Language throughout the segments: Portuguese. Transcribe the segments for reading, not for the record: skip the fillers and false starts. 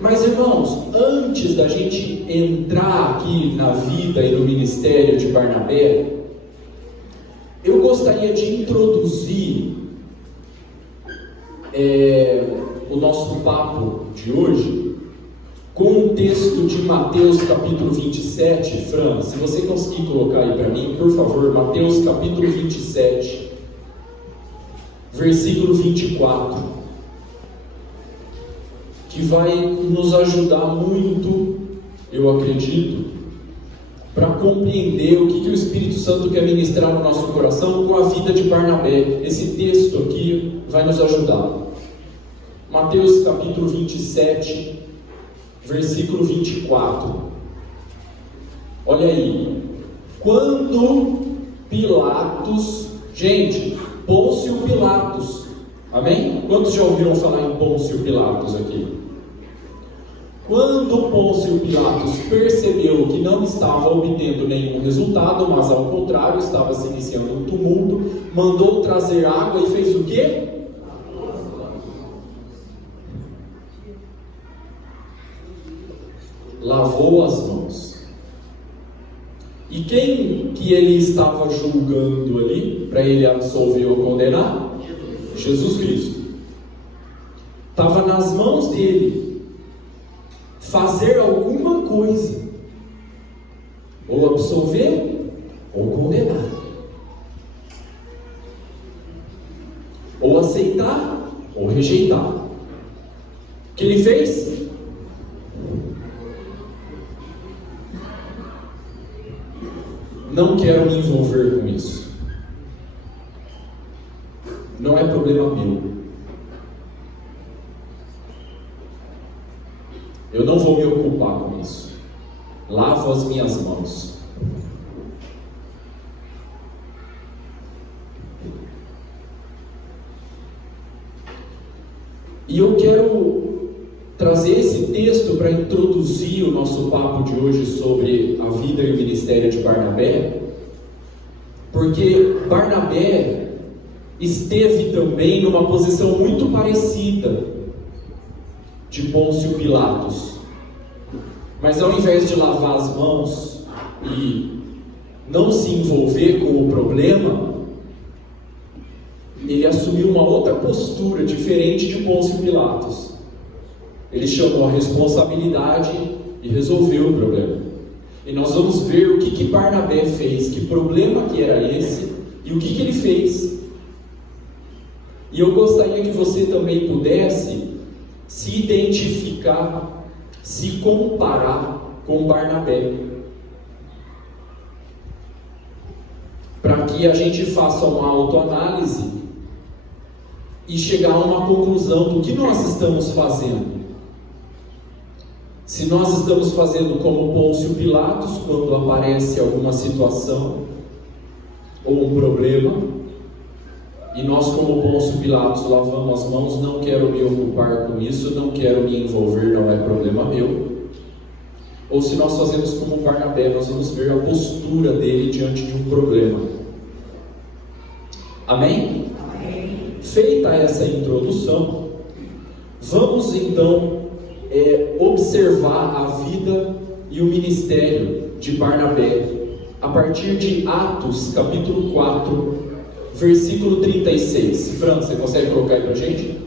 Mas, irmãos, antes da gente entrar aqui na vida e no ministério de Barnabé, eu gostaria de introduzir o nosso papo de hoje com um texto de Mateus capítulo 27. Fran, se você conseguir colocar aí para mim, por favor, Mateus capítulo 27, versículo 24, que vai nos ajudar muito, eu acredito, para compreender o que o Espírito Santo quer ministrar no nosso coração com a vida de Barnabé. Esse texto aqui vai nos ajudar. Mateus capítulo 27, versículo 24. Olha aí. Quando Pilatos, gente, Pôncio Pilatos, amém? Quantos já ouviram falar em Pôncio Pilatos aqui? Quando Pôncio Pilatos percebeu que não estava obtendo nenhum resultado, mas ao contrário, estava se iniciando um tumulto, mandou trazer água e fez o quê? Lavou as mãos. E quem que ele estava julgando ali, para ele absolver ou condenar? Jesus Cristo. Estava nas mãos dele fazer alguma coisa, ou absolver, ou condenar, ou aceitar, ou rejeitar. O que ele fez? Não quero me envolver com isso. Não é problema meu. Eu não vou me ocupar com isso. Lavo as minhas mãos. E eu quero trazer esse texto para introduzir o nosso papo de hoje sobre a vida e o ministério de Barnabé, porque Barnabé esteve também numa posição muito parecida de Pôncio Pilatos, mas ao invés de lavar as mãos e não se envolver com o problema, ele assumiu uma outra postura diferente de Pôncio Pilatos. Ele chamou a responsabilidade e resolveu o problema. E nós vamos ver o que Barnabé fez, que problema que era esse e o que ele fez. E eu gostaria que você também pudesse se identificar, se comparar com Barnabé, para que a gente faça uma autoanálise e chegar a uma conclusão do que nós estamos fazendo. Se nós estamos fazendo como Pôncio Pilatos, quando aparece alguma situação ou um problema, e nós, como Pôncio Pilatos, lavamos as mãos, não quero me ocupar com isso, não quero me envolver, não é problema meu. Ou se nós fazemos como Barnabé, nós vamos ver a postura dele diante de um problema. Amém? Amém. Feita essa introdução, vamos então observar a vida e o ministério de Barnabé, a partir de Atos, capítulo 4, versículo 36. Fran, você consegue colocar aí pra gente?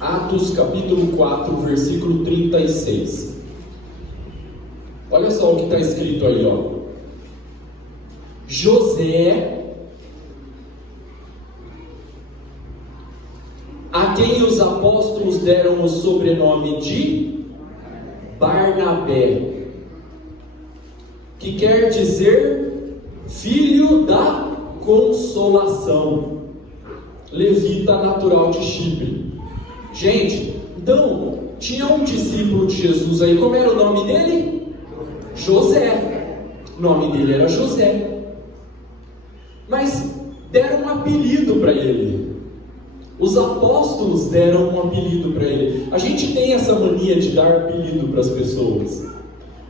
Atos capítulo 4, versículo 36. Olha só o que está escrito aí, ó. José, a quem os apóstolos deram o sobrenome de Barnabé, que quer dizer filho da consolação, levita natural de Chipre. Gente, então, tinha um discípulo de Jesus aí, como era o nome dele? José. O nome dele era José. Mas deram um apelido para ele. Os apóstolos deram um apelido para ele. A gente tem essa mania de dar apelido para as pessoas.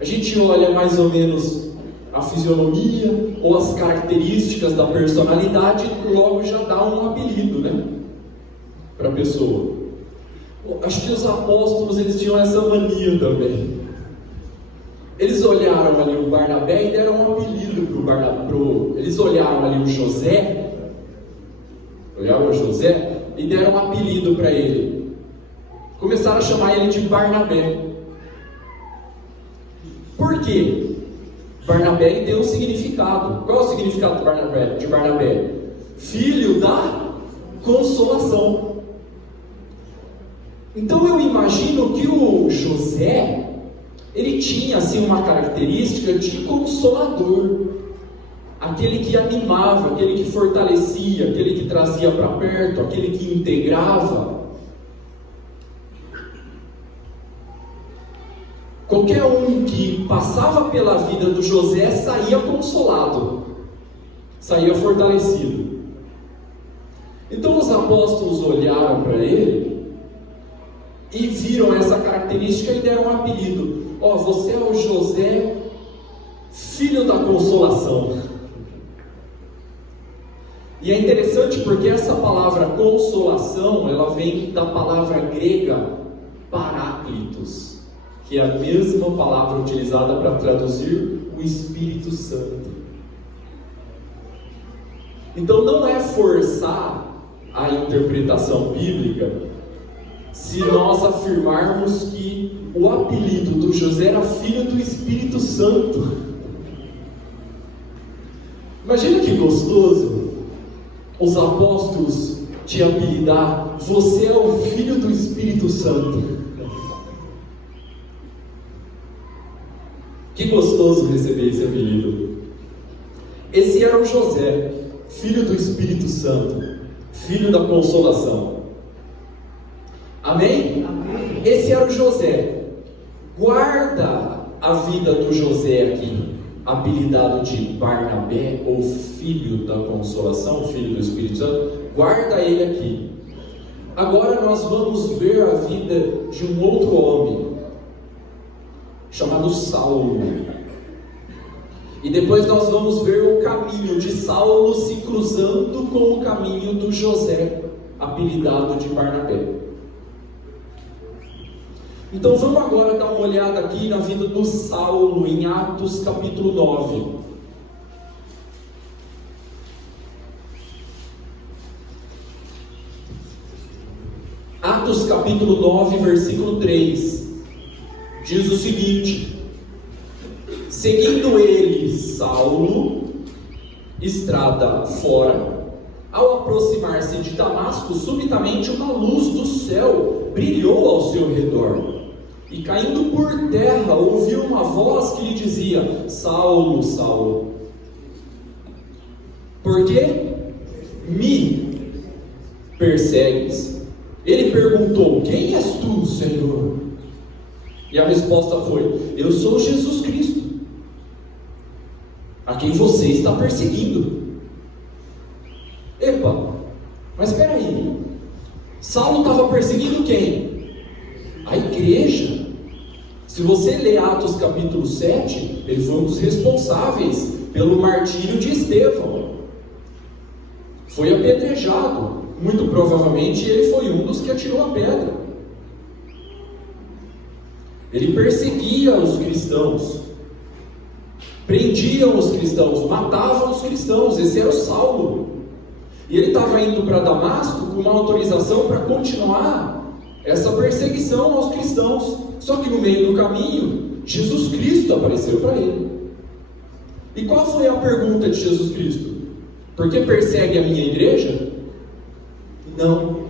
A gente olha mais ou menos a fisionomia ou as características da personalidade e logo já dá um apelido, né? para a pessoa. Acho que os apóstolos eles tinham essa mania também. Eles olharam ali o Barnabé e deram um apelido para o Barnabé. Eles olharam ali o José, e deram um apelido para ele. Começaram a chamar ele de Barnabé. Por quê? Barnabé tem um significado. Qual é o significado de Barnabé? Filho da consolação. Então eu imagino que o José, ele tinha assim uma característica de consolador, aquele que animava, aquele que fortalecia, aquele que trazia para perto, aquele que integrava. Qualquer um que passava pela vida do José saía consolado, saía fortalecido. Então os apóstolos olharam para ele e viram essa característica e deram um apelido. Você é o José, filho da consolação. E é interessante porque essa palavra consolação, ela vem da palavra grega paráclitos, que é a mesma palavra utilizada para traduzir o Espírito Santo. Então não é forçar a interpretação bíblica se nós afirmarmos que o apelido do José era filho do Espírito Santo. Imagina que gostoso os apóstolos te apelidar: você é o filho do Espírito Santo. Que gostoso receber esse apelido. Esse era o José, filho do Espírito Santo, filho da consolação. Amém? Amém. Esse era o José. Guarda a vida do José aqui, apelidado de Barnabé, ou filho da consolação, filho do Espírito Santo. Guarda ele aqui. Agora nós vamos ver a vida de um outro homem, chamado Saulo. E depois nós vamos ver o caminho de Saulo se cruzando com o caminho do José, apelidado de Barnabé. Então vamos agora dar uma olhada aqui na vida do Saulo, em Atos capítulo 9. Atos capítulo 9, versículo 3. Diz o seguinte: seguindo ele, Saulo, estrada fora, ao aproximar-se de Damasco, subitamente uma luz do céu brilhou ao seu redor. E caindo por terra, ouviu uma voz que lhe dizia: Saulo, Saulo, por que me persegues? Ele perguntou: quem és tu, Senhor? E a resposta foi: eu sou Jesus Cristo, a quem você está perseguindo. Epa, mas espera aí, Saulo estava perseguindo quem? A igreja. Se você ler Atos capítulo 7, ele foi um dos responsáveis pelo martírio de Estevão. Foi apedrejado. Muito provavelmente ele foi um dos que atirou a pedra. Ele perseguia os cristãos, prendia os cristãos, matava os cristãos. Esse era o Saulo. E ele estava indo para Damasco com uma autorização para continuar essa perseguição aos cristãos. Só que no meio do caminho, Jesus Cristo apareceu para ele. E qual foi a pergunta de Jesus Cristo? Por que persegue a minha igreja? Não.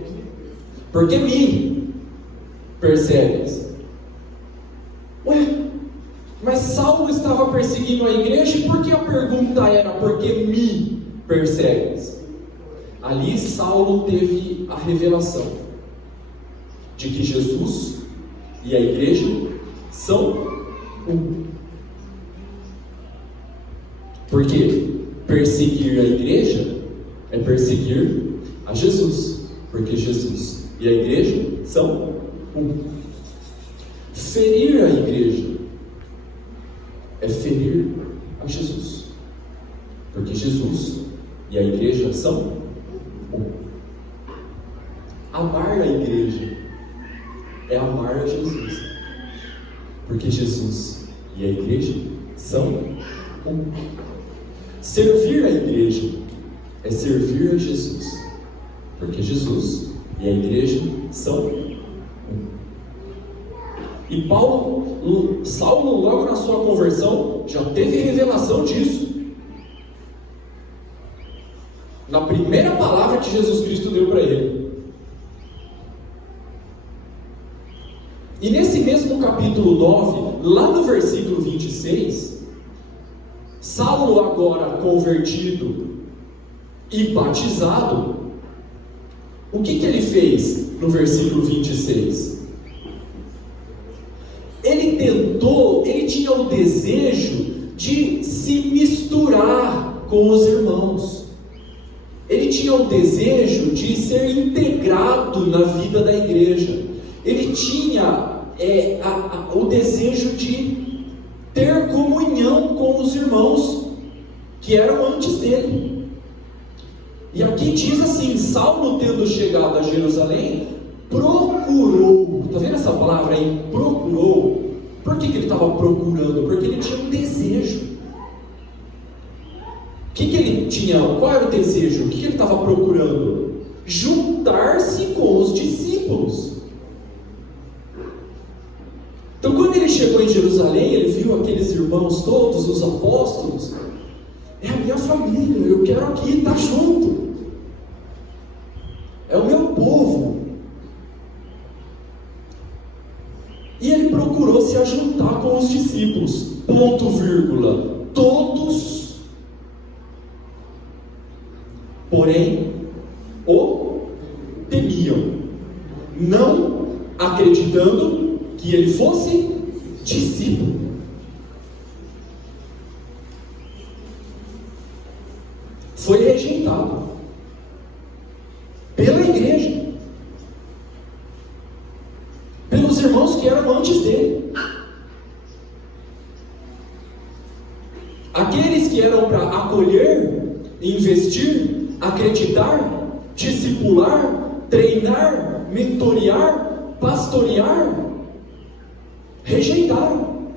Por que me persegues? Ué, mas Saulo estava perseguindo a igreja, e por que a pergunta era: por que me persegues? Ali Saulo teve a revelação de que Jesus e a igreja são um. Porque perseguir a igreja é perseguir a Jesus, porque Jesus e a igreja são um. Ferir a igreja é ferir a Jesus, porque Jesus e a igreja são um. Amar a igreja é amar a Jesus, porque Jesus e a igreja são um. Servir a igreja é servir a Jesus, porque Jesus e a igreja são um. E Saulo, logo na sua conversão, já teve revelação disso. Na primeira palavra que Jesus Cristo deu para ele. E nesse mesmo capítulo 9, lá no versículo 26, Saulo, agora convertido e batizado, o que ele fez no versículo 26? Ele tinha o desejo de se misturar com os irmãos. Ele tinha o desejo de ser integrado na vida da igreja. Ele tinha o desejo de ter comunhão com os irmãos que eram antes dele. E aqui diz assim: Saulo, tendo chegado a Jerusalém, procurou. Está vendo essa palavra aí? Procurou. Por que ele estava procurando? Porque ele tinha um desejo. O que ele tinha? Qual era o desejo? O que ele estava procurando? Juntar-se com os discípulos. Então, quando ele chegou em Jerusalém, ele viu aqueles irmãos todos, os apóstolos. É a minha família, eu quero aqui estar junto. É o meu povo. E ele procurou se ajuntar com os discípulos. Ponto, vírgula. Todos, porém, o temiam, não acreditando que ele fosse discípulo. Foi rejeitado pela igreja, pelos irmãos que eram antes dele. Aqueles que eram para acolher, investir, acreditar, discipular, treinar, mentorear, pastorear, rejeitaram.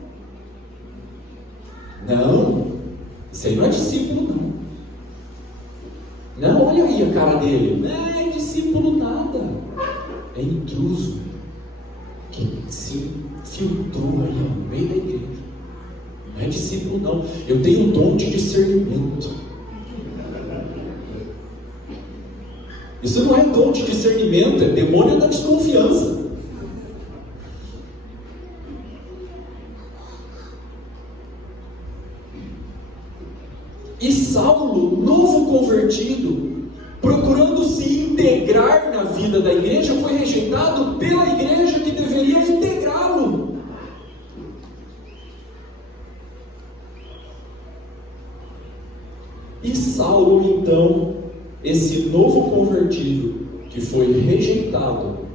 Não, isso aí não é discípulo, não. Não, olha aí a cara dele. Não é discípulo nada. É intruso que se filtrou aí no meio da igreja. Não é discípulo, não. Eu tenho um dom de discernimento. Isso não é dom de discernimento, é demônio da desconfiança. E Saulo, novo convertido, procurando se integrar na vida da igreja, foi rejeitado pela igreja que deveria integrá-lo. E Saulo, então, esse novo convertido que foi rejeitado,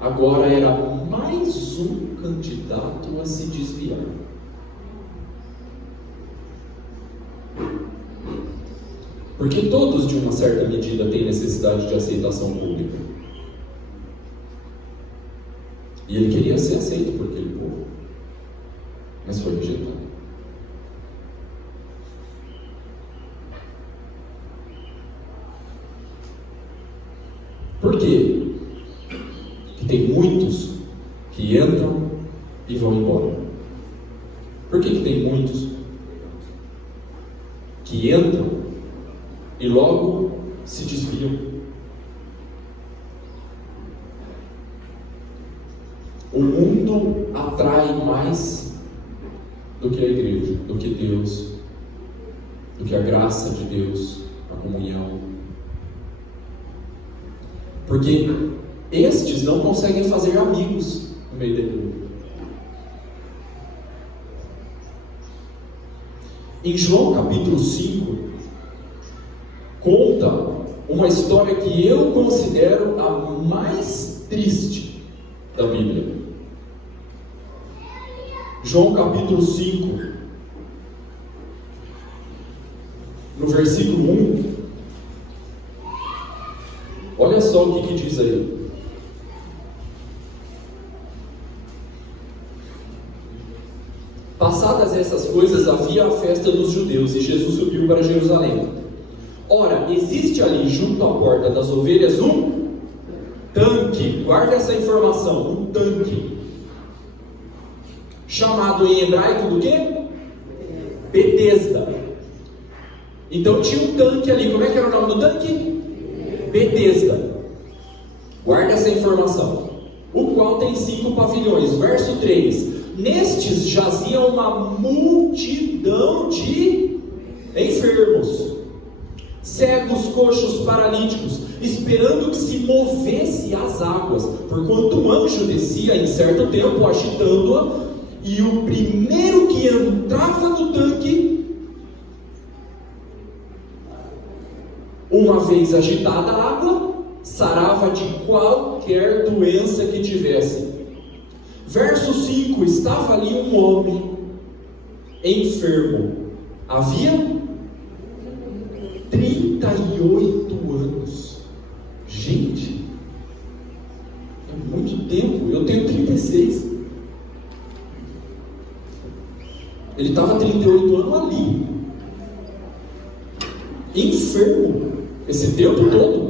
agora era mais um candidato a se desviar. Porque todos, de uma certa medida, têm necessidade de aceitação pública. E ele queria ser aceito por aquele povo, mas foi rejeitado. Por quê? Porque tem muitos que entram e vão embora. Por que tem muitos que entram e logo se desviam? O mundo atrai mais do que a igreja, do que Deus, do que a graça de Deus, a comunhão. Porque estes não conseguem fazer amigos no meio da igreja. Em João capítulo 5, conta uma história que eu considero a mais triste da Bíblia. João capítulo 5, no versículo 1, Olha só o que diz aí. Passadas essas coisas, havia a festa dos judeus, e Jesus subiu para Jerusalém. Ora, existe ali, junto à porta das ovelhas, um tanque. Guarda essa informação, um tanque. Chamado em hebraico do quê? Betesda. Então tinha um tanque ali. Como é que era o nome do tanque? Betesda. Guarda essa informação. O qual tem 5 pavilhões. Verso 3. Nestes jazia uma multidão de enfermos, cegos, coxos, paralíticos, esperando que se movesse as águas, porquanto um anjo descia em certo tempo, agitando-a, e o primeiro que entrava no tanque, uma vez agitada a água, sarava de qualquer doença que tivesse. Verso 5, estava ali um homem enfermo, havia 38 anos. Gente, é muito tempo. Eu tenho 36. Ele estava 38 anos ali, enfermo, esse tempo todo.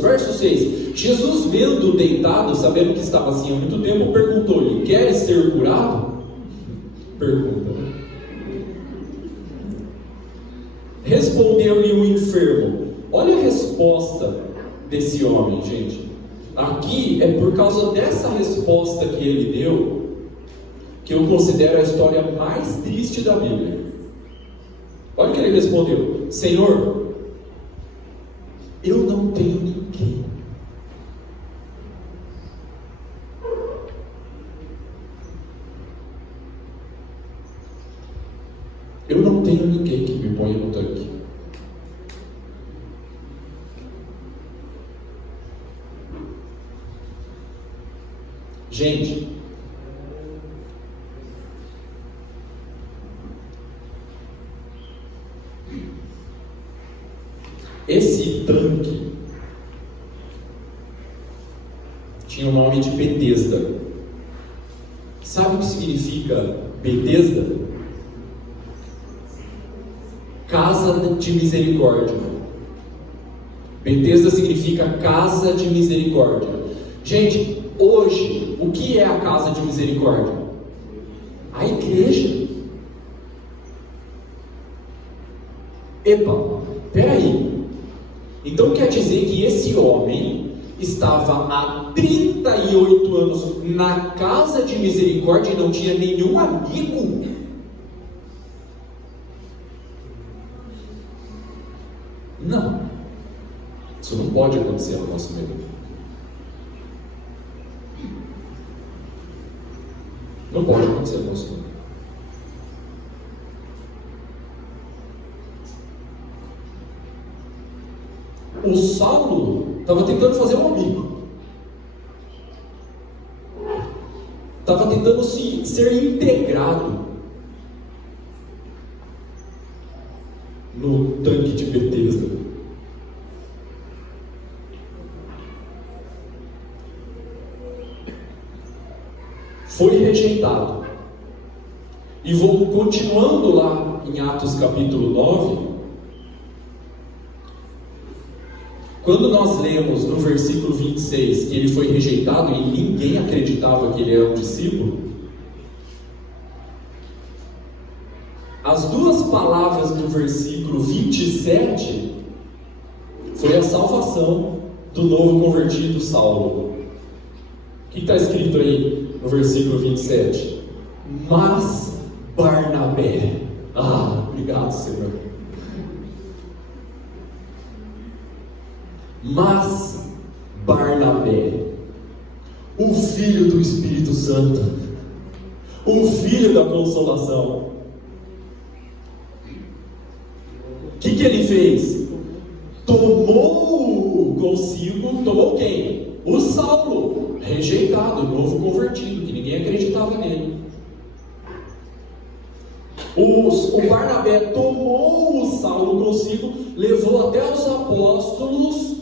Verso 6. Jesus, vendo deitado, sabendo que estava assim há muito tempo, perguntou-lhe: queres ser curado? Pergunta, né? Respondeu-lhe o enfermo. Olha a resposta desse homem, gente. Aqui é por causa dessa resposta que ele deu que eu considero a história mais triste da Bíblia. Olha o que ele respondeu: Senhor, eu não tenho ninguém. Eu não tenho ninguém que me ponha no tanque. Gente, esse tanque tinha o nome de Betesda. Sabe o que significa Betesda? Casa de misericórdia. Betesda significa casa de misericórdia. Gente, hoje, o que é a casa de misericórdia? A igreja. Epa, peraí. Então quer dizer que esse homem estava há 38 anos na casa de misericórdia e não tinha nenhum amigo? Não. Isso não pode acontecer no nosso meio. Não pode acontecer no nosso meio. O Saulo estava tentando fazer um amigo. Estava tentando ser integrado no tanque de Betesda. Foi rejeitado. E vou continuando lá em Atos capítulo 9. Quando nós lemos no versículo 26 que ele foi rejeitado e ninguém acreditava que ele era um discípulo, as duas palavras do versículo 27 foi a salvação do novo convertido Saulo. O que está escrito aí no versículo 27? Mas Barnabé. Obrigado, Senhor. Mas Barnabé, o filho do Espírito Santo, o filho da consolação, o que ele fez? Tomou consigo, tomou quem? O Saulo, rejeitado, novo convertido, que ninguém acreditava nele. O o Barnabé tomou o Saulo consigo, levou até os apóstolos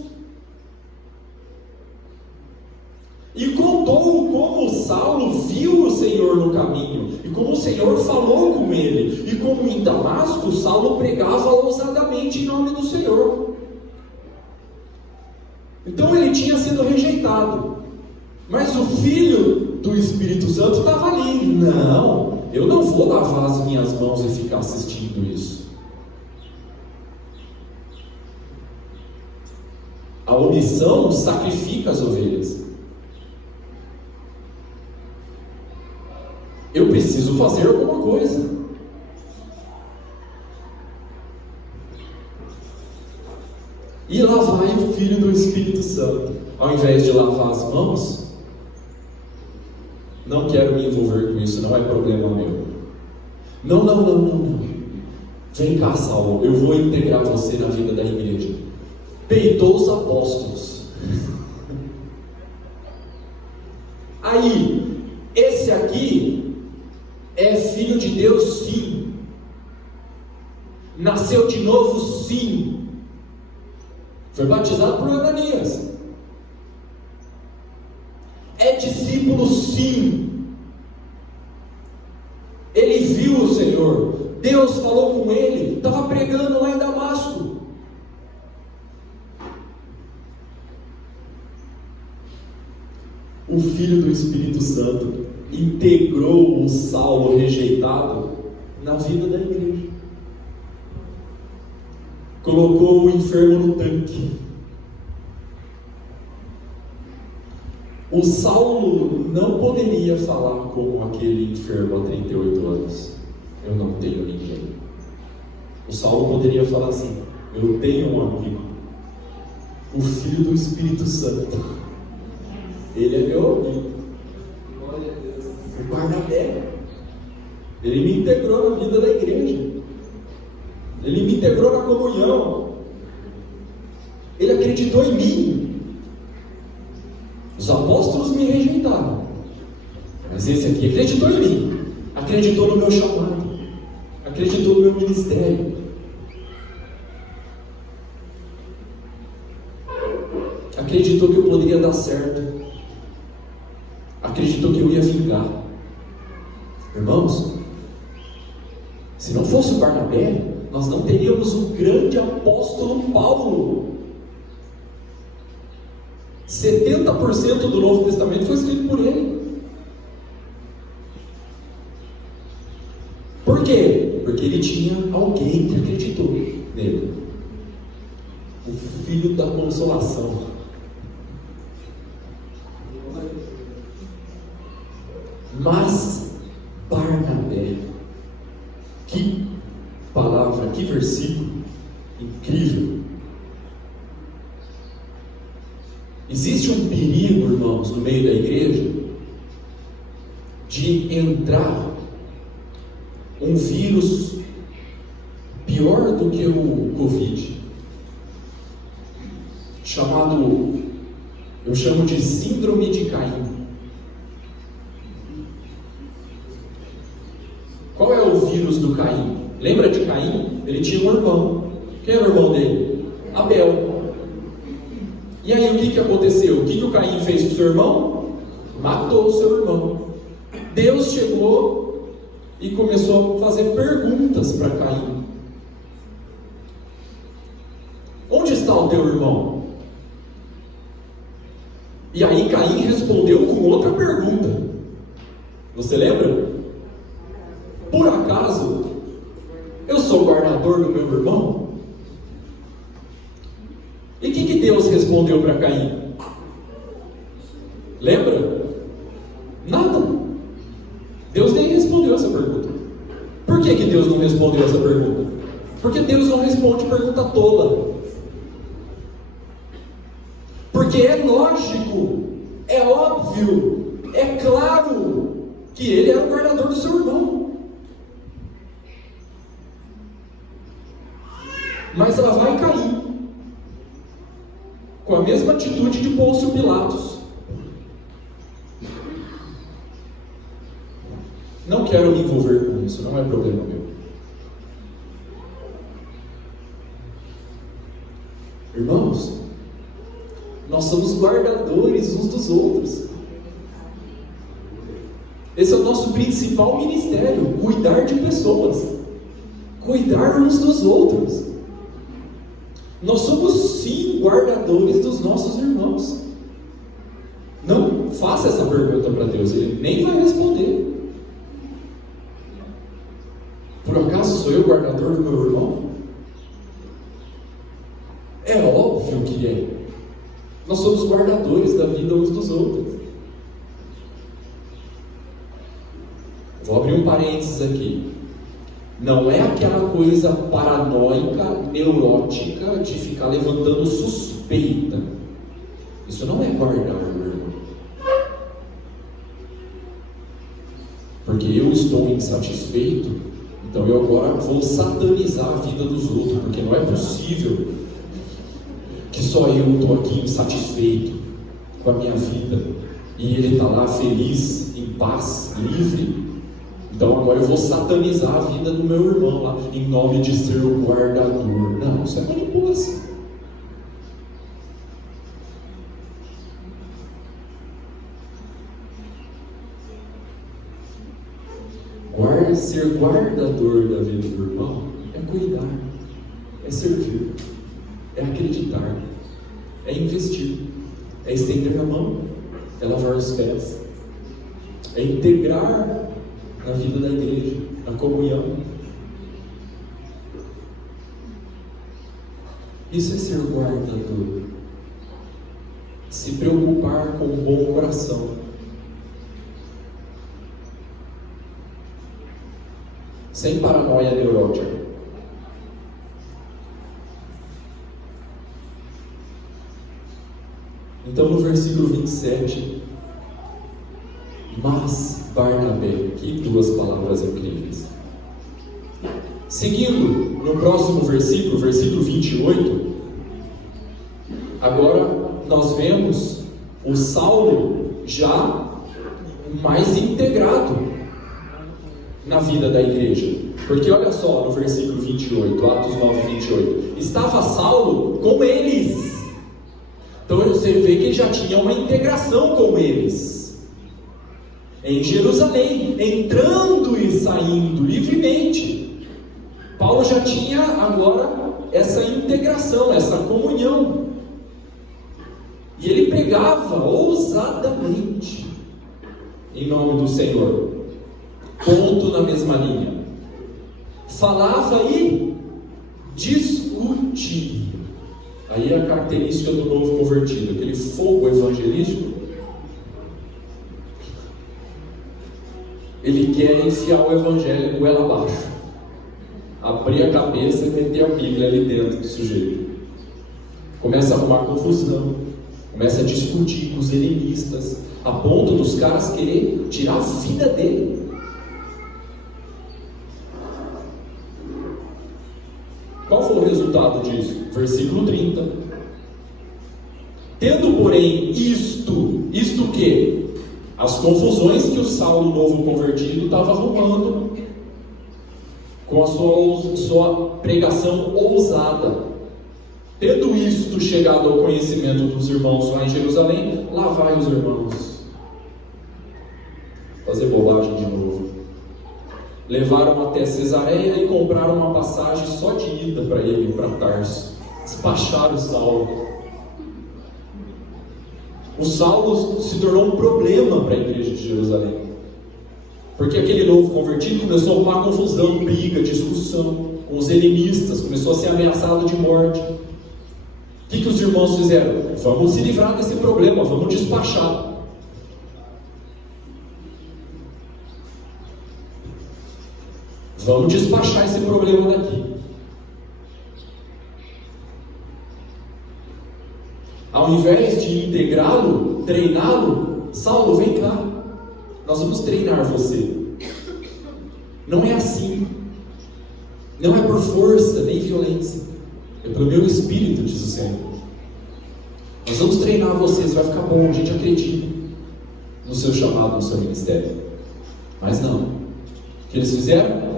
e contou como Saulo viu o Senhor no caminho, e como o Senhor falou com ele, e como em Damasco Saulo pregava ousadamente em nome do Senhor. Então ele tinha sido rejeitado, mas o Filho do Espírito Santo estava ali. Não, eu não vou lavar as minhas mãos e ficar assistindo isso. A omissão sacrifica as ovelhas. Eu preciso fazer alguma coisa. E lá vai o Filho do Espírito Santo. Ao invés de lavar as mãos, não quero me envolver com isso, não é problema meu. Não. Vem cá, Saulo, eu vou integrar você na vida da igreja. Peitou os apóstolos. Aí, esse aqui é filho de Deus, sim. Nasceu de novo, sim. Foi batizado por Ananias. É discípulo, sim. Ele viu o Senhor. Deus falou com ele. Estava pregando lá em Damasco. O Filho do Espírito Santo integrou o Saulo rejeitado na vida da igreja. Colocou o enfermo no tanque. O Saulo não poderia falar como aquele enfermo há 38 anos. Eu não tenho ninguém. O Saulo poderia falar assim: eu tenho um amigo, o Filho do Espírito Santo. Ele é meu amigo. O Barnabé. Ele me integrou na vida da igreja. Ele me integrou na comunhão. Ele acreditou em mim. Os apóstolos me rejeitaram, mas esse aqui acreditou em mim. Acreditou no meu chamado. Acreditou no meu ministério. Acreditou que eu poderia dar certo. Acreditou que eu ia vingar. Irmãos, se não fosse o Barnabé, nós não teríamos o grande apóstolo Paulo. 70% do Novo Testamento foi escrito por ele. Por quê? Porque ele tinha alguém que acreditou nele. O Filho da consolação. Mas Barnabé, que palavra, que versículo incrível. Existe um perigo, irmãos, no meio da igreja, de entrar um vírus pior do que o Covid, chamado, eu chamo de síndrome de Caim. Qual é o vírus do Caim? Lembra de Caim? Ele tinha um irmão. Quem era o irmão dele? Abel. E aí o que aconteceu? O que o Caim fez com o seu irmão? Matou o seu irmão. Deus chegou e começou a fazer perguntas para Caim. Onde está o teu irmão? E aí Caim respondeu com outra pergunta. Você lembra? Por acaso eu sou o guardador do meu irmão? E o que Deus respondeu para Caim? Lembra? Nada. Deus nem respondeu essa pergunta. Por que Deus não respondeu essa pergunta? Porque Deus não responde pergunta tola. Porque é lógico, é óbvio, é claro que ele era o guardador do seu irmão. Mas ela vai cair com a mesma atitude de Pôncio Pilatos. Não quero me envolver com isso, não é problema meu. Irmãos, nós somos guardadores uns dos outros. Esse é o nosso principal ministério: cuidar de pessoas, cuidar uns dos outros. Nós somos sim guardadores dos nossos irmãos. Não faça essa pergunta para Deus, Ele nem vai responder. Por acaso sou eu guardador do meu irmão? É óbvio que é. Nós somos guardadores da vida uns dos outros. Vou abrir um parênteses aqui. Não é aquela coisa paranoica, neurótica de ficar levantando suspeita. Isso não é guardar, meu irmão. Porque eu estou insatisfeito, então eu agora vou satanizar a vida dos outros, porque não é possível que só eu estou aqui insatisfeito com a minha vida e ele está lá feliz, em paz, livre. Então agora eu vou satanizar a vida do meu irmão lá, em nome de ser o guardador. Não, isso é manipulação. Ser guardador da vida do irmão é cuidar, é servir, é acreditar, é investir, é estender a mão, é lavar os pés, é integrar na vida da igreja, na comunhão. Isso é ser guardador. Se preocupar com um bom coração. Sem paranoia neurótica. Então no versículo 27, mas Barnabé, que duas palavras incríveis. Seguindo no próximo versículo, versículo 28, agora nós vemos o Saulo já mais integrado na vida da igreja. Porque olha só no versículo 28, Atos 9, 28. Estava Saulo com eles. Então você vê que ele já tinha uma integração com eles. Em Jerusalém, entrando e saindo livremente. Paulo já tinha agora essa integração, essa comunhão. E ele pregava ousadamente em nome do Senhor. Ponto na mesma linha. Falava e discutia. Aí é a característica do novo convertido, aquele fogo evangelístico. Ele quer enfiar o evangelho goela abaixo, abrir a cabeça e meter a Bíblia ali dentro do sujeito. Começa a arrumar confusão, começa a discutir com os helenistas, a ponto dos caras querer tirar a vida dele. Qual foi o resultado disso? Versículo 30. Tendo, porém, isto o quê? As confusões que o Saulo novo convertido estava arrumando com a sua pregação ousada. Tendo isto chegado ao conhecimento dos irmãos lá em Jerusalém, lá vai os irmãos fazer bobagem de novo. Levaram até Cesareia e compraram uma passagem só de ida para ele, para Tarso. Despacharam o Saulo. O Saulo se tornou um problema para a igreja de Jerusalém. Porque aquele novo convertido começou a arrumar confusão, briga, discussão com os helenistas, começou a ser ameaçado de morte. O que os irmãos fizeram? Vamos se livrar desse problema, vamos despachar. Vamos despachar esse problema daqui. Ao invés de integrá-lo, treiná-lo, Saulo, vem cá, nós vamos treinar você. Não é assim. Não é por força nem violência. É pelo meu espírito, diz o Senhor. Nós vamos treinar vocês, vai ficar bom, a gente acredita no seu chamado, no seu ministério. Mas não. O que eles fizeram?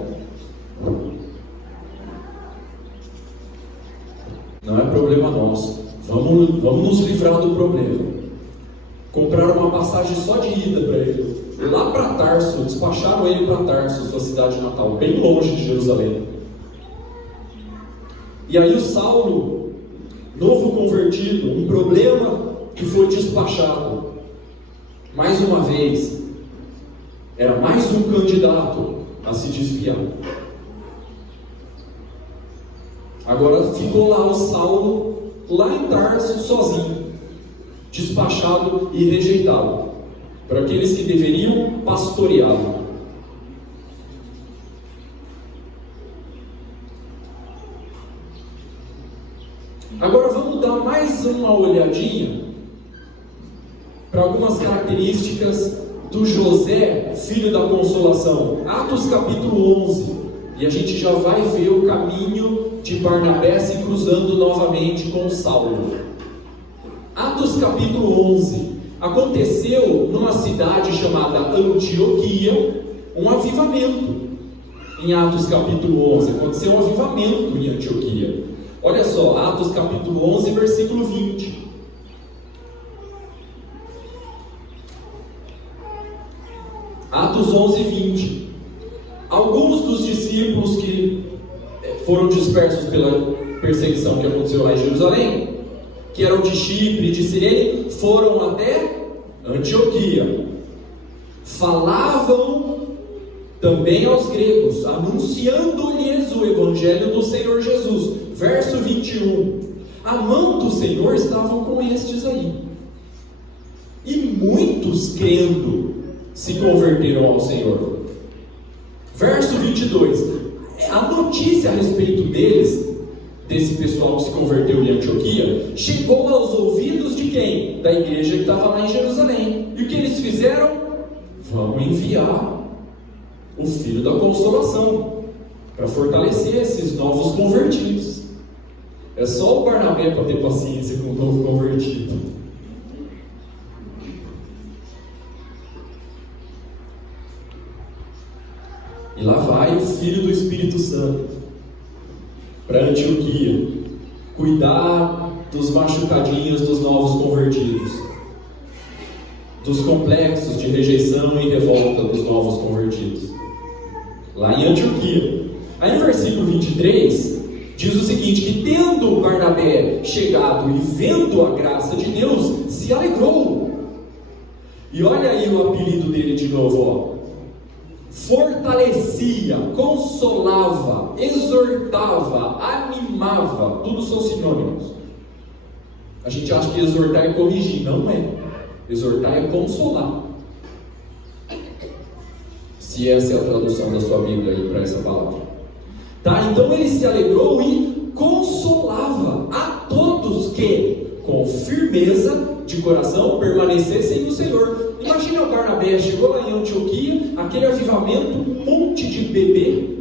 Não é problema nosso. Vamos nos livrar do problema. Compraram uma passagem só de ida para ele. Lá para Tarso, despacharam ele para Tarso, sua cidade natal, bem longe de Jerusalém. E aí o Saulo, novo convertido, um problema que foi despachado. Mais uma vez, era mais um candidato a se desviar. Agora ficou lá o Saulo, lá em Tarso, sozinho, despachado e rejeitado, por aqueles que deveriam pastoreá-lo. Agora vamos dar mais uma olhadinha para algumas características do José, filho da consolação. Atos capítulo 11. E a gente já vai ver o caminho de Barnabé se cruzando novamente com Saulo. Atos capítulo 11. Aconteceu numa cidade chamada Antioquia um avivamento. Em Atos capítulo 11 aconteceu um avivamento em Antioquia. Olha só, Atos capítulo 11, versículo 20. Atos 11, 20. Alguns dos discípulos que foram dispersos pela perseguição que aconteceu lá em Jerusalém, que eram de Chipre e de Cirene, foram até Antioquia. Falavam também aos gregos, anunciando-lhes o evangelho do Senhor Jesus. Verso 21. Amando o Senhor estavam com estes aí. E muitos, crendo, se converteram ao Senhor. Verso 22. A notícia a respeito deles, desse pessoal que se converteu em Antioquia, chegou aos ouvidos de quem? Da igreja que estava lá em Jerusalém. E o que eles fizeram? Vamos enviar o filho da consolação para fortalecer esses novos convertidos. É só o Barnabé para ter paciência com o novo convertido. E lá vai o filho do Espírito Santo para Antioquia cuidar dos machucadinhos dos novos convertidos, dos complexos de rejeição e revolta dos novos convertidos, lá em Antioquia. Aí no versículo 23 diz o seguinte: que tendo Barnabé chegado e vendo a graça de Deus, se alegrou. E olha aí o apelido dele de novo, ó. Fortalecia, consolava, exortava, animava, tudo são sinônimos. A gente acha que exortar é corrigir, não é. Exortar é consolar. Se essa é a tradução da sua Bíblia aí para essa palavra. Tá? Então ele se alegrou e consolava a todos que, com firmeza de coração, permanecessem no Senhor. Imagina o Barnabé, chegou lá em Antioquia, aquele avivamento, um monte de bebê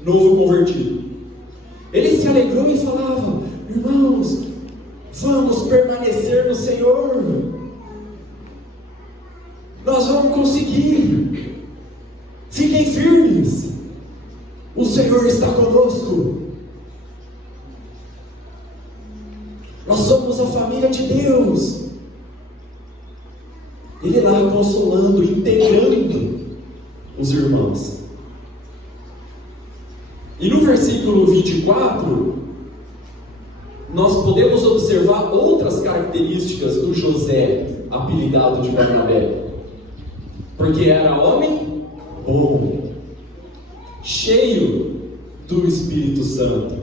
novo convertido. Ele se alegrou e falava: irmãos, vamos permanecer no Senhor, nós vamos conseguir, fiquem firmes, o Senhor está conosco, nós somos a família de Deus. Ele lá consolando, integrando os irmãos. E no versículo 24, nós podemos observar outras características do José, apelidado de Barnabé. Porque era homem bom, cheio do Espírito Santo.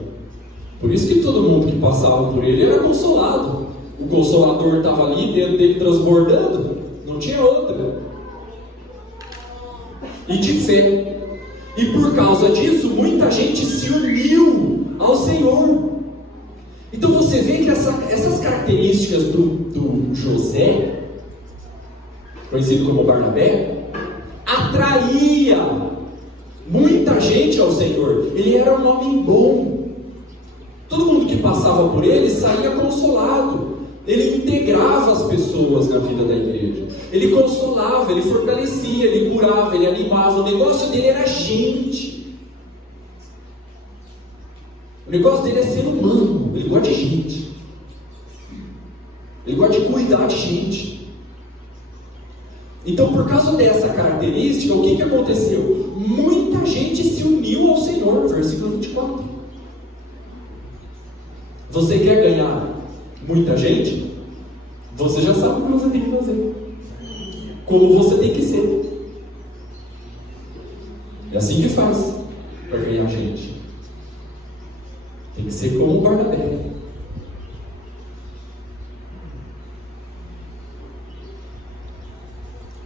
Por isso que todo mundo que passava por ele era consolado. O Consolador estava ali dentro dele transbordando. Não tinha outra. E de fé. E por causa disso, muita gente se uniu ao Senhor. Então você vê que essas características do José, conhecido como Barnabé, atraía muita gente ao Senhor. Ele era um homem bom. Todo mundo que passava por ele saía consolado. Ele integrava as pessoas na vida da igreja. Ele consolava, ele fortalecia, ele curava, ele animava. O negócio dele era gente. O negócio dele é ser humano, ele gosta de gente. Ele gosta de cuidar de gente. Então, por causa dessa característica, o que aconteceu? Muita gente se uniu ao Senhor, versículo 24. Você quer ganhar muita gente? Você já sabe o que você tem que fazer. Como você tem que ser. É assim que faz para ganhar gente. Tem que ser como o Barnabé.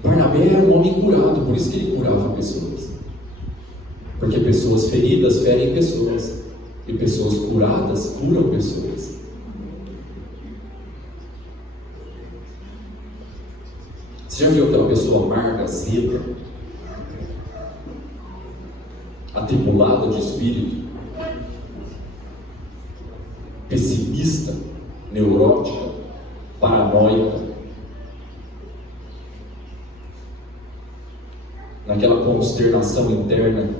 Barnabé era um homem curado, por isso que ele curava pessoas. Porque pessoas feridas ferem pessoas. E pessoas curadas curam pessoas. Você já viu aquela pessoa amarga, azeda, atribulada de espírito, pessimista, neurótica, paranoica, naquela consternação interna,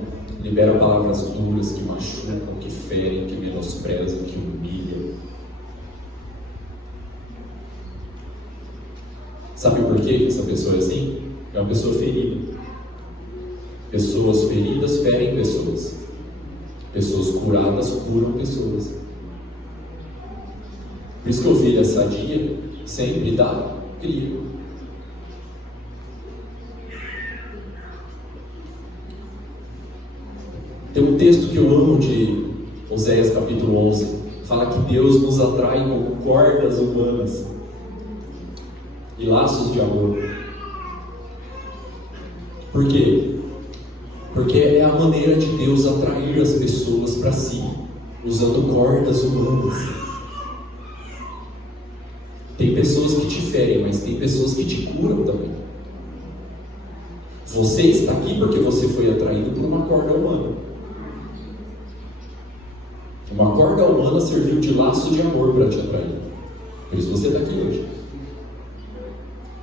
libera palavras duras que machucam, que ferem, que menosprezam, que humilham. Sabe por que essa pessoa é assim? É uma pessoa ferida. Pessoas feridas ferem pessoas. Pessoas curadas curam pessoas. Por isso que ovelha sadia sempre dá cria. Tem um texto que eu amo de Oséias capítulo 11. Fala que Deus nos atrai com cordas humanas e laços de amor. Por quê? Porque é a maneira de Deus atrair as pessoas para si, usando cordas humanas. Tem pessoas que te ferem, mas tem pessoas que te curam também. Você está aqui porque você foi atraído por uma corda humana. Uma corda humana serviu de laço de amor para te atrair. Por isso você está aqui hoje.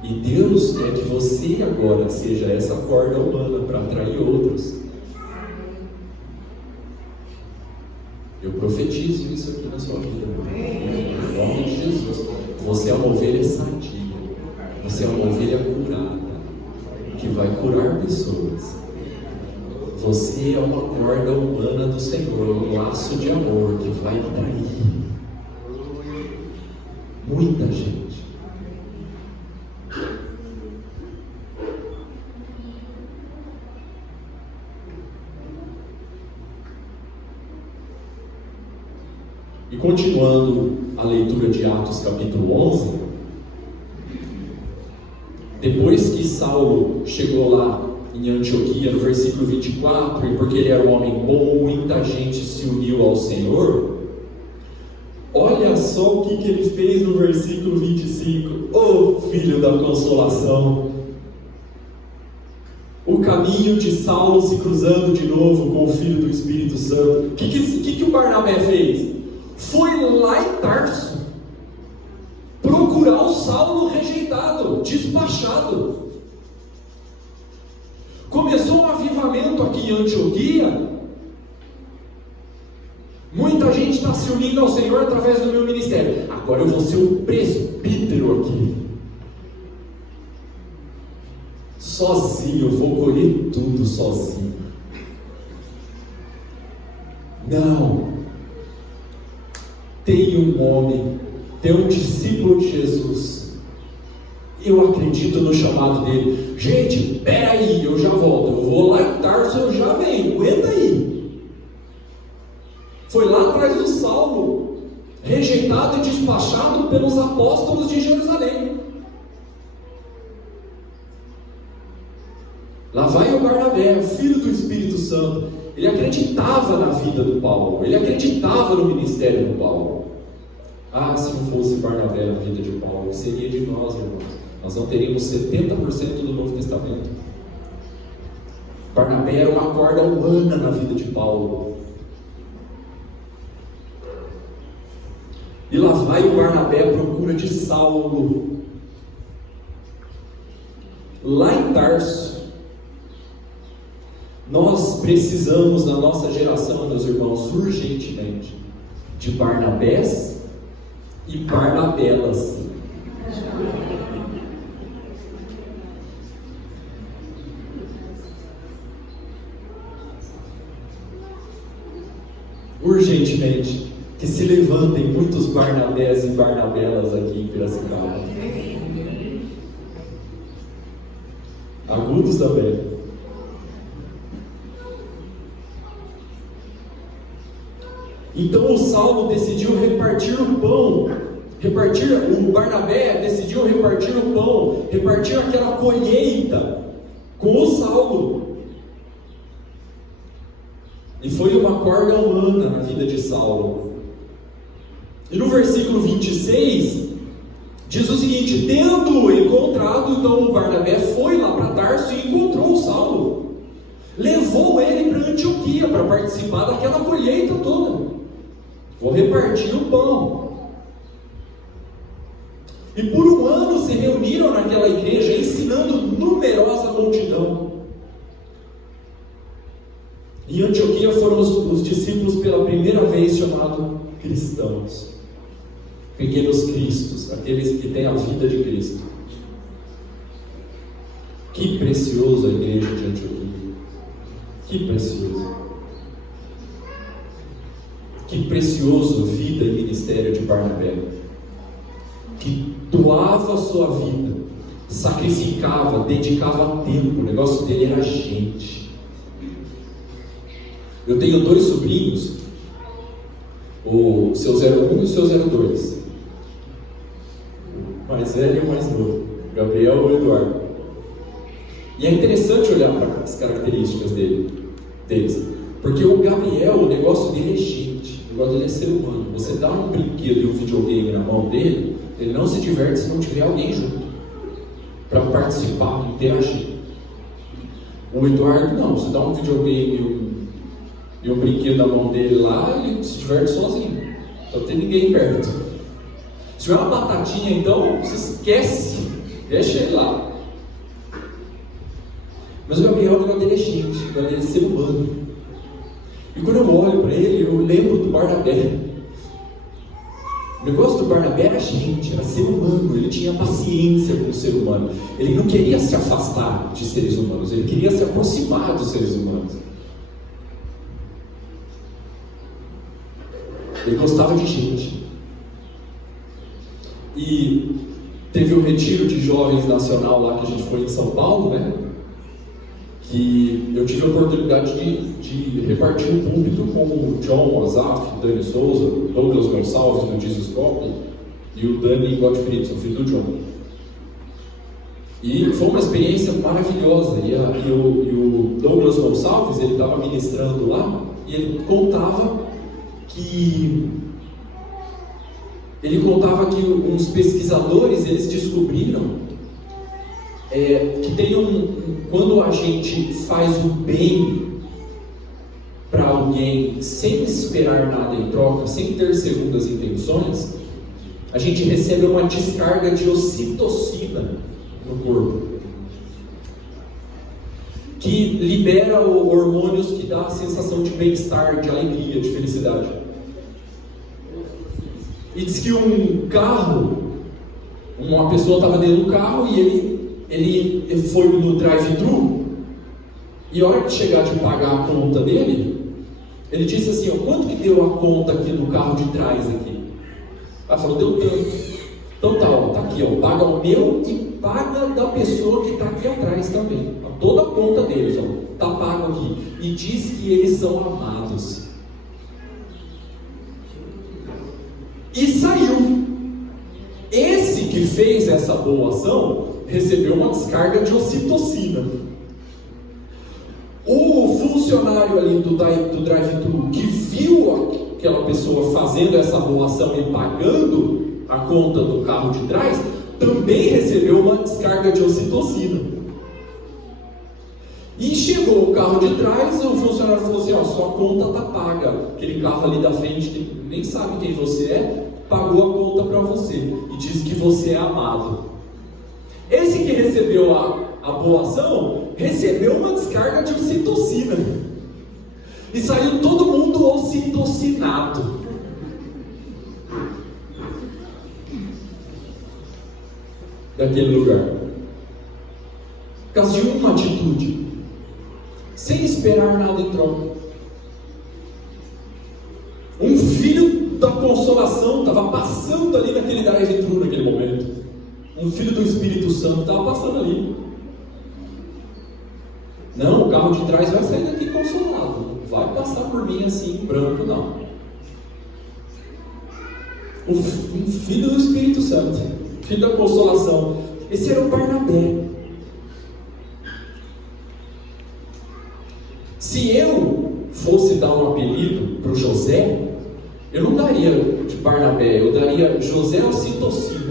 E Deus quer que você agora seja essa corda humana para atrair outros. Eu profetizo isso aqui na sua vida. Em nome de Jesus. Você é uma ovelha sadia. Você é uma ovelha curada, que vai curar pessoas. Você é uma corda humana do Senhor, um laço de amor que vai atrair muita gente. E continuando a leitura de Atos capítulo 11, depois que Saulo chegou lá em Antioquia, no versículo 24, e porque ele era um homem bom, muita gente se uniu ao Senhor. Olha só o que ele fez no versículo 25. Oh, filho da consolação! O caminho de Saulo se cruzando de novo com o Filho do Espírito Santo. O que o Barnabé fez? Foi lá em Tarso procurar o Saulo rejeitado, despachado. Começou um avivamento aqui em Antioquia. Muita gente está se unindo ao Senhor através do meu ministério. Agora eu vou ser o presbítero aqui. Sozinho, eu vou colher tudo sozinho. Não. Tem um homem, tem um discípulo de Jesus. Eu acredito no chamado dele. Gente, peraí, eu já volto. Eu vou lá em Tarso, eu já venho. Aguenta aí. Foi lá atrás do Saulo, rejeitado e despachado pelos apóstolos de Jerusalém. Lá vai o Barnabé, filho do Espírito Santo. Ele acreditava na vida do Paulo. Ele acreditava no ministério do Paulo. Ah, se não fosse Barnabé na vida de Paulo, seria de nós, irmãos. Nós não teríamos 70% do Novo Testamento. Barnabé era uma corda humana na vida de Paulo. E lá vai o Barnabé à procura de Saulo. Lá em Tarso. Nós precisamos, na nossa geração, meus irmãos, urgentemente, de Barnabés e Barnabelas. Urgentemente, que se levantem muitos Barnabés e Barnabelas aqui em Piracicaba. Agudos também. Então o Saulo decidiu repartir o pão. O Barnabé decidiu repartir o pão, repartir aquela colheita com o Saulo. E foi uma corda humana na vida de Saulo. E no versículo 26, diz o seguinte: tendo encontrado, então o Barnabé foi lá para Tarso e encontrou o Saulo. Levou ele para Antioquia para participar daquela colheita toda. Vou repartir o pão. E por um ano se reuniram naquela igreja, ensinando numerosa multidão. Em Antioquia foram os discípulos pela primeira vez chamados cristãos. Pequenos cristos, aqueles que têm a vida de Cristo. Que precioso a igreja de Antioquia. Que precioso. Que precioso vida e ministério de Barnabé, que doava a sua vida, sacrificava, dedicava tempo. O negócio dele era gente. Eu tenho 2 sobrinhos, o seu 01 e o seu 02, o mais velho e o mais novo, Gabriel e o Eduardo. E é interessante olhar para as características deles, porque o Gabriel, o negócio dele é gente, o negócio dele é ser humano. Você dá um brinquedo e um videogame na mão dele, ele não se diverte se não tiver alguém junto para participar, interagir. O Eduardo não, você dá um videogame e um brinquedo na mão dele lá, ele se diverte sozinho, não tem ninguém perto. Se tiver uma batatinha, então você esquece, deixa ele lá. Mas o Gabriel, o negócio dele é gente, o negócio dele é ser humano. E quando eu olho para ele, eu lembro do Barnabé. O negócio do Barnabé era gente, era ser humano. Ele tinha paciência com o ser humano. Ele não queria se afastar de seres humanos, ele queria se aproximar dos seres humanos. Ele gostava de gente. E teve um retiro de jovens nacional lá que a gente foi em São Paulo, né? Que eu tive a oportunidade de repartir um púlpito com o John Azaf, Dani Souza, Douglas Gonçalves do Jesus Cop e o Dani Gottfriedson, filho do John. E foi uma experiência maravilhosa. E o Douglas Gonçalves, ele estava ministrando lá e ele contava que uns pesquisadores, eles descobriram que tem quando a gente faz o bem para alguém sem esperar nada em troca, sem ter segundas intenções, a gente recebe uma descarga de ocitocina no corpo, que libera hormônios que dá a sensação de bem-estar, de alegria, de felicidade. E diz que uma pessoa estava dentro do carro e ele foi no drive-thru, e a hora de chegar de pagar a conta dele, ele disse assim: quanto que deu a conta aqui no carro de trás aqui? Ela falou: deu tanto. Então tá aqui, paga o meu e paga da pessoa que está aqui atrás também. Toda a conta deles, tá pago aqui. E diz que eles são amados. E saiu. Esse que fez essa boa ação recebeu uma descarga de ocitocina. O funcionário ali do drive-thru que viu aquela pessoa fazendo essa boa ação e pagando a conta do carro de trás, também recebeu uma descarga de ocitocina. E chegou o carro de trás, o funcionário falou assim: sua conta está paga. Aquele carro ali da frente, que nem sabe quem você é, pagou a conta para você e diz que você é amado. Esse que recebeu a boa ação recebeu uma descarga de ocitocina. E saiu todo mundo ocitocinado. Daquele lugar. Por causa de uma atitude. Sem esperar nada em troca. Um filho da consolação estava passando ali naquele drive-thru naquele momento. Um filho do Espírito Santo estava passando ali. Não, o carro de trás vai sair daqui consolado. Vai passar por mim assim, branco, não. Um filho do Espírito Santo, filho da consolação. Esse era o Barnabé. Se eu fosse dar um apelido para o José, eu não daria de Barnabé, eu daria José Ocitocina.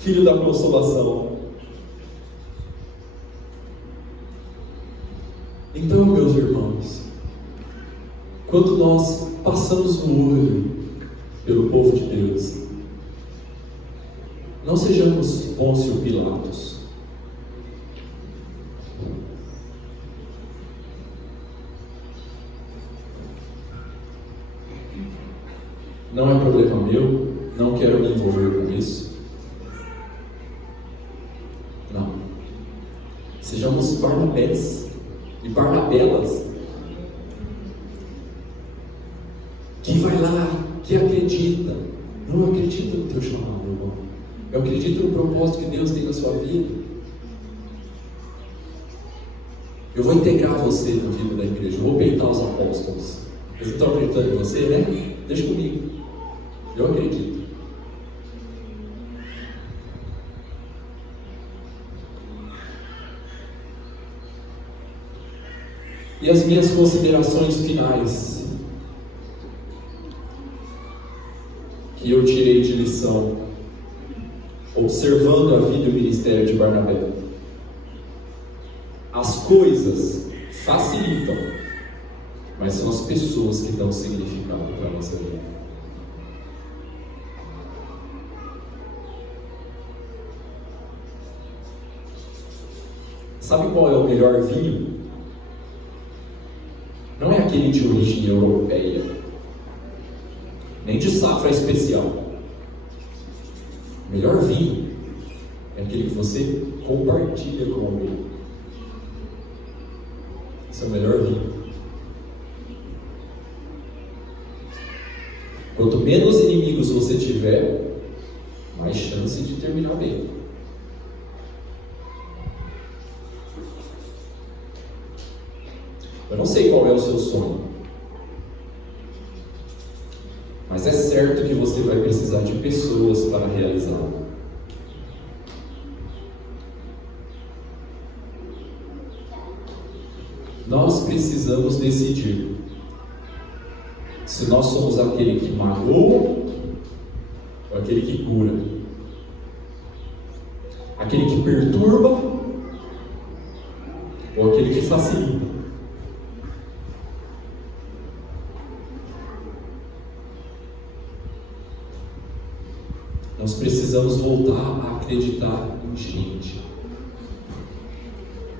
Filho da consolação. Então, meus irmãos, quando nós passamos no olho pelo povo de Deus, não sejamos Pôncio Pilatos. Não é problema meu, não quero me envolver com isso. Não. Sejamos Barnabés e Barnabelas, que vai lá, que acredita. Não acredita no teu chamado, irmão. Eu acredito no propósito que Deus tem na sua vida. Eu vou integrar você na vida da igreja. Eu vou peitar os apóstolos. Eles estão acreditando em você, né? Deixa comigo. Eu acredito. E as minhas considerações finais, que eu tirei de lição, observando a vida e o ministério de Barnabé. As coisas facilitam, mas são as pessoas que dão significado para a nossa vida. Sabe qual é o melhor vinho? Não é aquele de origem europeia, nem de safra especial. O melhor vinho é aquele que você compartilha com alguém. Esse é o melhor vinho. Quanto menos inimigos você tiver, mais chance de terminar bem. Eu não sei qual é o seu sonho, mas é certo que você vai precisar de pessoas para realizá-lo. Nós precisamos decidir se nós somos aquele que magoa ou aquele que cura, aquele que perturba ou aquele que facilita. Nós precisamos voltar a acreditar em gente,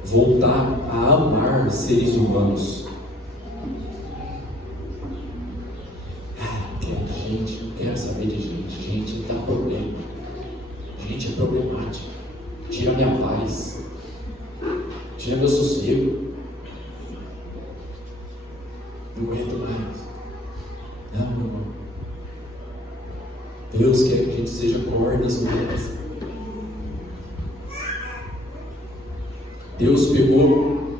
voltar a amar seres humanos. Gente, não quero saber de gente. Gente dá problema. Gente é problemática. Tira minha paz. Tira meu sossego. Não aguento mais. Não, meu irmão. Deus quer que a gente seja cordas humanas. Deus pegou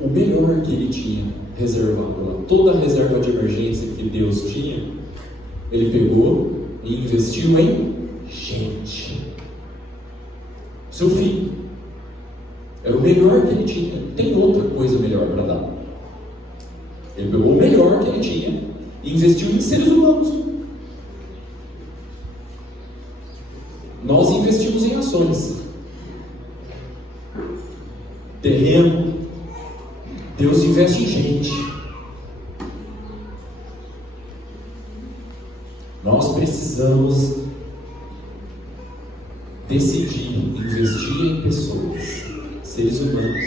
o melhor que Ele tinha reservado lá. Toda a reserva de emergência que Deus tinha, Ele pegou e investiu em gente. Seu filho. Era o melhor que Ele tinha. Não tem outra coisa melhor para dar. Ele pegou o melhor que Ele tinha e investiu em seres humanos. Nós investimos em ações. Terreno. Deus investe em gente. Nós precisamos decidir investir em pessoas, seres humanos,